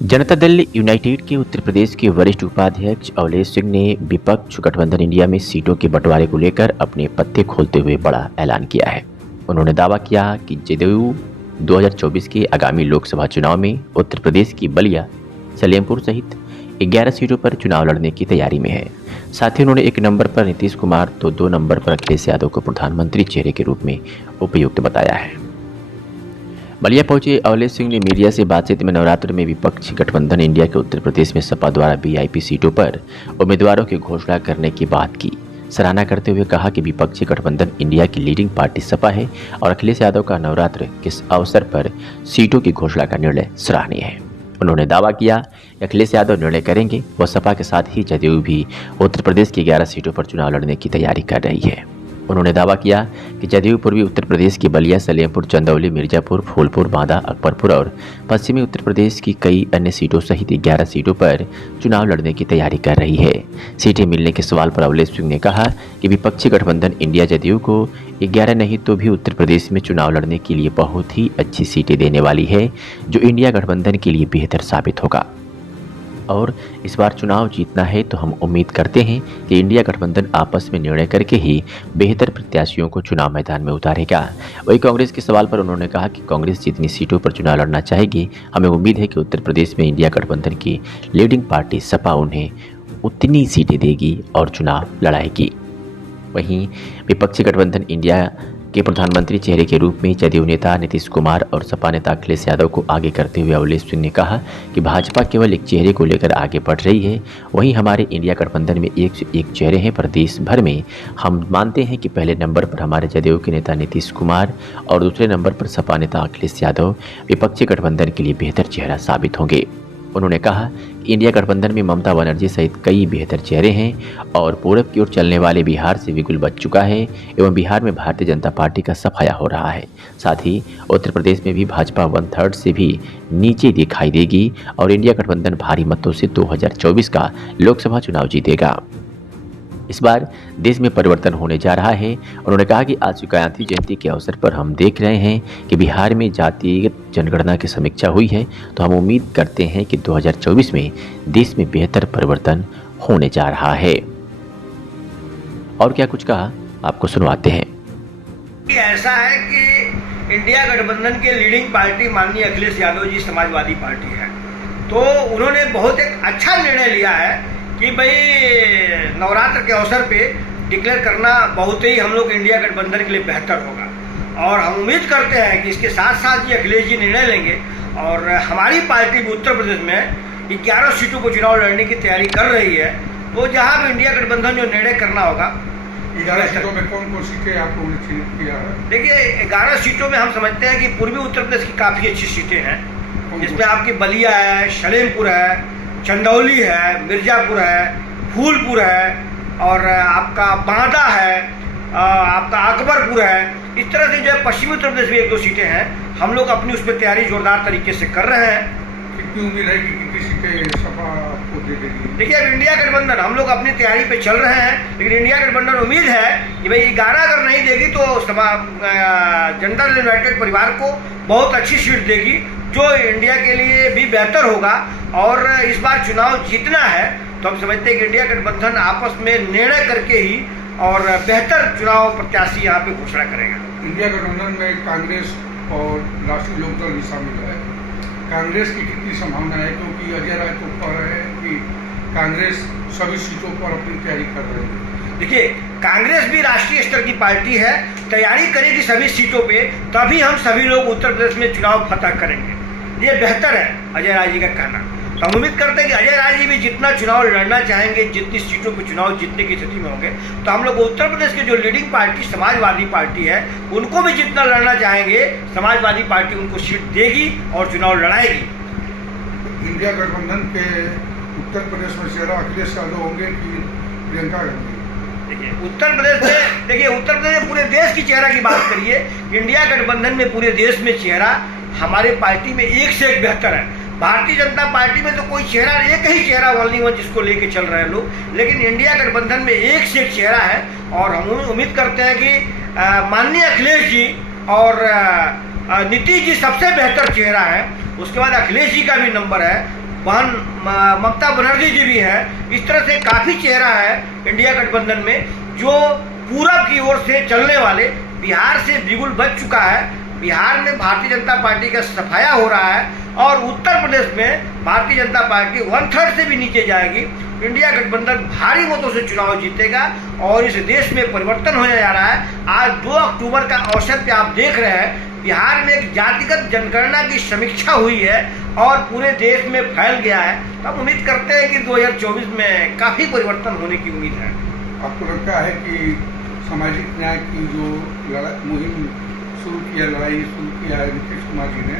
Janata Dal United के उत्तर प्रदेश के वरिष्ठ उपाध्यक्ष अवलेश सिंह ने विपक्ष गठबंधन इंडिया में सीटों के बंटवारे को लेकर अपने पत्ते खोलते हुए बड़ा ऐलान किया है। उन्होंने दावा किया कि जदयू 2024 के आगामी लोकसभा चुनाव में उत्तर प्रदेश की बलिया, सलेमपुर सहित 11 सीटों पर चुनाव लड़ने की तैयारी में है। साथ ही उन्होंने 1 नंबर पर नीतीश कुमार तो 2 नंबर पर अखिलेश यादव को प्रधानमंत्री चेहरे के रूप में उपयुक्त बताया है। बलिया पहुंचे अवलेश सिंह ने मीडिया से बातचीत में नवरात्र में विपक्षी गठबंधन इंडिया के उत्तर प्रदेश में सपा द्वारा वीआईपी सीटों पर उम्मीदवारों की घोषणा करने की बात की सराहना करते हुए कहा कि विपक्षी गठबंधन इंडिया की लीडिंग पार्टी सपा है और अखिलेश यादव का नवरात्र के अवसर पर सीटों की घोषणा का निर्णय सराहनीय है। उन्होंने दावा किया कि अखिलेश यादव निर्णय करेंगे। वह सपा के साथ ही जदयू भी उत्तर प्रदेश की 11 सीटों पर चुनाव लड़ने की तैयारी कर रही है। उन्होंने दावा किया कि जदयू पूर्वी उत्तर प्रदेश की बलिया, सलेमपुर, चंदौली, मिर्जापुर, फूलपुर, बांदा, अकबरपुर और पश्चिमी उत्तर प्रदेश की कई अन्य सीटों सहित 11 सीटों पर चुनाव लड़ने की तैयारी कर रही है। सीटें मिलने के सवाल पर अवलेश सिंह ने कहा कि विपक्षी गठबंधन इंडिया जदयू को 11 नहीं तो भी उत्तर प्रदेश में चुनाव लड़ने के लिए बहुत ही अच्छी सीटें देने वाली है, जो इंडिया गठबंधन के लिए बेहतर साबित होगा। और इस बार चुनाव जीतना है तो हम उम्मीद करते हैं कि इंडिया गठबंधन आपस में निर्णय करके ही बेहतर प्रत्याशियों को चुनाव मैदान में उतारेगा। वहीं कांग्रेस के सवाल पर उन्होंने कहा कि कांग्रेस जितनी सीटों पर चुनाव लड़ना चाहेगी, हमें उम्मीद है कि उत्तर प्रदेश में इंडिया गठबंधन की लीडिंग पार्टी सपा उन्हें उतनी सीटें देगी और चुनाव लड़ाएगी। वहीं विपक्षी गठबंधन इंडिया के प्रधानमंत्री चेहरे के रूप में जदयू नेता नीतीश कुमार और सपा नेता अखिलेश यादव को आगे करते हुए अवलेश सिंह ने कहा कि भाजपा केवल एक चेहरे को लेकर आगे बढ़ रही है। वहीं हमारे इंडिया गठबंधन में एक से एक चेहरे हैं, पर देश भर में हम मानते हैं कि पहले नंबर पर हमारे जदयू के नेता नीतीश कुमार और दूसरे नंबर पर सपा नेता अखिलेश यादव विपक्षी गठबंधन के लिए बेहतर चेहरा साबित होंगे। उन्होंने कहा कि इंडिया गठबंधन में ममता बनर्जी सहित कई बेहतर चेहरे हैं और पूरब की ओर चलने वाले बिहार से बिगुल बच चुका है एवं बिहार में भारतीय जनता पार्टी का सफाया हो रहा है। साथ ही उत्तर प्रदेश में भी भाजपा 1/3 से भी नीचे दिखाई देगी और इंडिया गठबंधन भारी मतों से 2024 का लोकसभा चुनाव जीतेगा। इस बार देश में परिवर्तन होने जा रहा है। उन्होंने कहा कि आज गांधी जयंती के अवसर पर हम देख रहे हैं कि बिहार में जातीय जनगणना की समीक्षा हुई है, तो हम उम्मीद करते हैं कि 2024 में देश में बेहतर परिवर्तन होने जा रहा है। और क्या कुछ कहा आपको सुनवाते हैं। ऐसा है कि इंडिया गठबंधन के लीडिंग पार्टी माननीय अखिलेश यादव जी समाजवादी पार्टी है, तो उन्होंने बहुत एक अच्छा निर्णय लिया है कि भाई नवरात्र के अवसर पे डिक्लेयर करना बहुत ही हम लोग इंडिया गठबंधन के लिए बेहतर होगा। और हम उम्मीद करते हैं कि इसके साथ साथ ये अखिलेश जी निर्णय लेंगे और हमारी पार्टी भी उत्तर प्रदेश में 11 सीटों को चुनाव लड़ने की तैयारी कर रही है। तो जहाँ भी इंडिया गठबंधन जो निर्णय करना होगा, 11 सीटों में कौन कौन सीटें आपको चयनित किया है? देखिए 11 सीटों में हम समझते हैं कि पूर्वी उत्तर प्रदेश की काफ़ी अच्छी सीटें हैं, जिसमें आपकी बलिया है, सलेमपुर है, चंदौली है, मिर्जापुर है, फूलपुर है और आपका बांदा है, आपका अकबरपुर है। इस तरह से जो है पश्चिमी उत्तर प्रदेश में 1-2 सीटें हैं। हम लोग अपनी उसमें तैयारी जोरदार तरीके से कर रहे हैं। कितनी उम्मीद है कि कितनी सीटें सपा को दे देगी? देखिए अब इंडिया गठबंधन हम लोग अपनी तैयारी पे चल रहे हैं, लेकिन इंडिया गठबंधन उम्मीद है कि भाई 11 अगर नहीं देगी तो जनता दल यूनाइटेड परिवार को बहुत अच्छी सीट देगी, जो इंडिया के लिए भी बेहतर होगा। और इस बार चुनाव जीतना है तो हम समझते हैं कि इंडिया गठबंधन आपस में निर्णय करके ही और बेहतर चुनाव प्रत्याशी यहाँ पे घोषणा करेगा। इंडिया गठबंधन में कांग्रेस और राष्ट्रीय लोकदल भी शामिल है। कांग्रेस की कितनी संभावना है, क्योंकि अजय राय तो कह रहे हैं कि कांग्रेस सभी सीटों पर अपनी तैयारी कर रही है? देखिए कांग्रेस भी राष्ट्रीय स्तर की पार्टी है, तैयारी करेगी सभी सीटों पे, तभी हम सभी लोग उत्तर प्रदेश में चुनाव फतह करेंगे। ये बेहतर है अजय राय जी का कहना। तो हम उम्मीद करते हैं कि अजय राय जी भी जितना चुनाव लड़ना चाहेंगे, जितनी सीटों पे चुनाव जीतने की स्थिति में होंगे, तो हम लोग उत्तर प्रदेश की जो लीडिंग पार्टी समाजवादी पार्टी है उनको भी जितना लड़ना चाहेंगे, समाजवादी पार्टी उनको सीट देगी और चुनाव लड़ाएगी। इंडिया गठबंधन के उत्तर प्रदेश में चेहरा अखिलेश यादव होंगे कि प्रियंका गांधी? उत्तर प्रदेश में पूरे देश की चेहरा की बात करिए, इंडिया गठबंधन में पूरे देश में चेहरा हमारे पार्टी में एक से एक बेहतर है। भारतीय जनता पार्टी में तो कोई चेहरा, एक ही चेहरा ओनली वन जिसको लेके चल रहे हैं लोग, लेकिन इंडिया गठबंधन में एक से एक चेहरा है। और हम उम्मीद करते हैं कि माननीय अखिलेश जी और नीतीश जी सबसे बेहतर चेहरा है, उसके बाद अखिलेश जी का भी नंबर है बहन ममता बनर्जी जी भी हैं। इस तरह से काफ़ी चेहरा है इंडिया गठबंधन में जो पूरब की ओर से चलने वाले। बिहार से बिगुल बच चुका है, बिहार में भारतीय जनता पार्टी का सफाया हो रहा है और उत्तर प्रदेश में भारतीय जनता पार्टी 1/3 से भी नीचे जाएगी। इंडिया गठबंधन भारी मतों से चुनाव जीतेगा और इस देश में परिवर्तन होने जा रहा है। आज 2 अक्टूबर का अवसर पे आप देख रहे हैं बिहार में एक जातिगत जनगणना की समीक्षा हुई है और पूरे देश में फैल गया है। तो हम उम्मीद करते हैं कि 2024 में काफ़ी परिवर्तन होने की उम्मीद है। आपको लगता है कि सामाजिक न्याय की जो मुहिम शुरू किया, लड़ाई शुरू किया है नीतीश कुमार जी ने,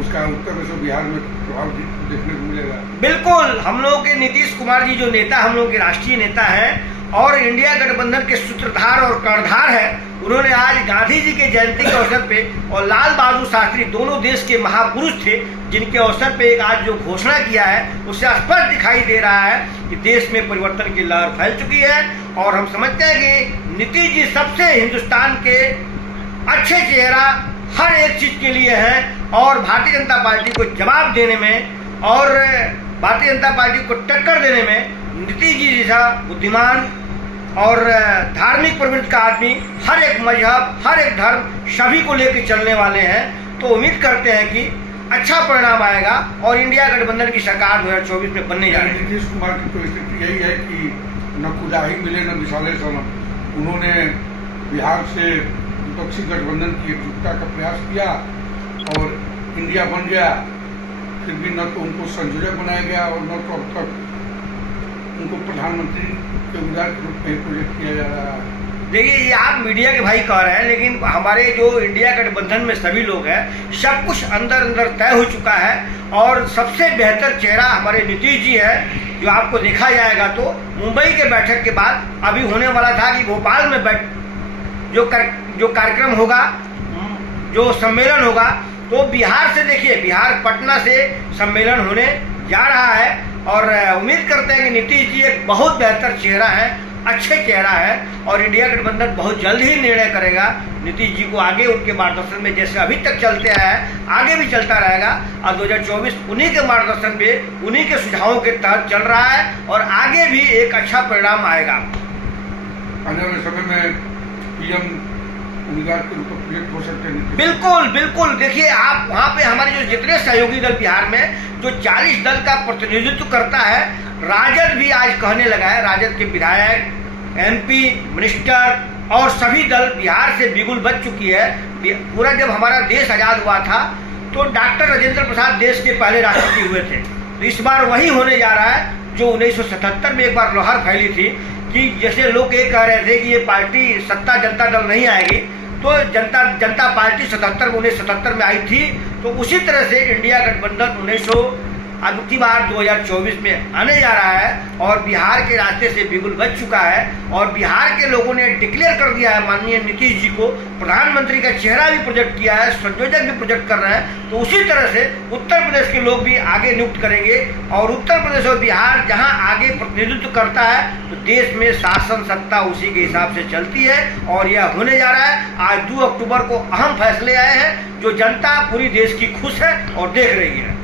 उसका उत्तर प्रदेश और बिहार में प्रभाव देखने को मिलेगा? बिल्कुल। हम लोगों के नीतीश कुमार जी जो नेता, हम लोगों के राष्ट्रीय नेता हैं और इंडिया गठबंधन के सूत्रधार और कर्णधार हैं, उन्होंने आज गांधी जी के जयंती के अवसर पे और लाल बहादुर शास्त्री दोनों देश के महापुरुष थे, जिनके अवसर पे एक आज जो घोषणा किया है उससे स्पष्ट दिखाई दे रहा है कि देश में परिवर्तन की लहर फैल चुकी है। और हम समझते हैं कि नीतीश जी सबसे हिंदुस्तान के अच्छे चेहरा हर एक चीज के लिए हैं और भारतीय जनता पार्टी को जवाब देने में और भारतीय जनता पार्टी को टक्कर देने में नीतीश जी जैसा बुद्धिमान और धार्मिक प्रवृत्ति का आदमी हर एक मजहब, हर एक धर्म, सभी को लेकर चलने वाले हैं। तो उम्मीद करते हैं कि अच्छा परिणाम आएगा और इंडिया गठबंधन की सरकार 2024 में बनने जा रही है। नीतीश कुमार की परिस्थिति यही है कि न खुदाही मिले न मिसाले सनम। उन्होंने बिहार से विपक्षी गठबंधन की एकजुटता का प्रयास किया और इंडिया बन गया, फिर भी न तो उनको संयोजक बनाया गया और न तो अब तक उनको प्रधानमंत्री के उम्मीदवार के रूप में प्रोजेक्ट किया जा रहा है। देखिए, ये आप मीडिया के भाई कह रहे हैं, लेकिन हमारे जो इंडिया गठबंधन में सभी लोग हैं, सब कुछ अंदर अंदर तय हो चुका है और सबसे बेहतर चेहरा हमारे नीतीश जी है, जो आपको देखा जाएगा तो मुंबई के बैठक के बाद अभी होने वाला था कि भोपाल में जो कार्यक्रम होगा, जो सम्मेलन होगा, तो बिहार से देखिए, बिहार पटना से सम्मेलन होने जा रहा है और उम्मीद करते हैं कि नीतीश जी एक बहुत बेहतर चेहरा है, अच्छे चेहरा है और इंडिया गठबंधन बहुत जल्द ही निर्णय करेगा। नीतीश जी को आगे उनके मार्गदर्शन में जैसे अभी तक चलते आया है आगे भी चलता रहेगा और 2024 उन्हीं के मार्गदर्शन में, उन्हीं के सुझावों के तहत चल रहा है और आगे भी एक अच्छा परिणाम आएगा। आने वाले समय में पीएम उम्मीदवार के रूप में प्रोजेक्ट हो सकते हैं? बिल्कुल बिल्कुल। देखिए, आप वहाँ पे हमारे जो जितने सहयोगी दल बिहार में जो 40 दल का प्रतिनिधित्व करता है, राजद भी आज कहने लगा है, राजद के विधायक, एमपी, मिनिस्टर और सभी दल बिहार से बिगुल बच चुकी है। पूरा जब हमारा देश आज़ाद हुआ था तो डॉक्टर राजेंद्र प्रसाद देश के पहले राष्ट्रपति हुए थे, तो इस बार वही होने जा रहा है जो 1977 में एक बार लहर फैली थी कि जैसे लोग ये कह रहे थे कि ये पार्टी सत्ता जनता दल नहीं आएगी, तो जनता पार्टी 1977 में आई थी। तो उसी तरह से इंडिया गठबंधन अब की बार 2024 में आने जा रहा है और बिहार के रास्ते से बिगुल बच चुका है और बिहार के लोगों ने डिक्लेयर कर दिया है माननीय नीतीश जी को, प्रधानमंत्री का चेहरा भी प्रोजेक्ट किया है, संयोजक भी प्रोजेक्ट कर रहे हैं। तो उसी तरह से उत्तर प्रदेश के लोग भी आगे नियुक्त करेंगे और उत्तर प्रदेश और बिहार जहां आगे प्रतिनिधित्व करता है तो देश में शासन सत्ता उसी के हिसाब से चलती है और यह होने जा रहा है। आज 2 अक्टूबर को अहम फैसले आए हैं जो जनता पूरी देश की खुश है और देख रही है।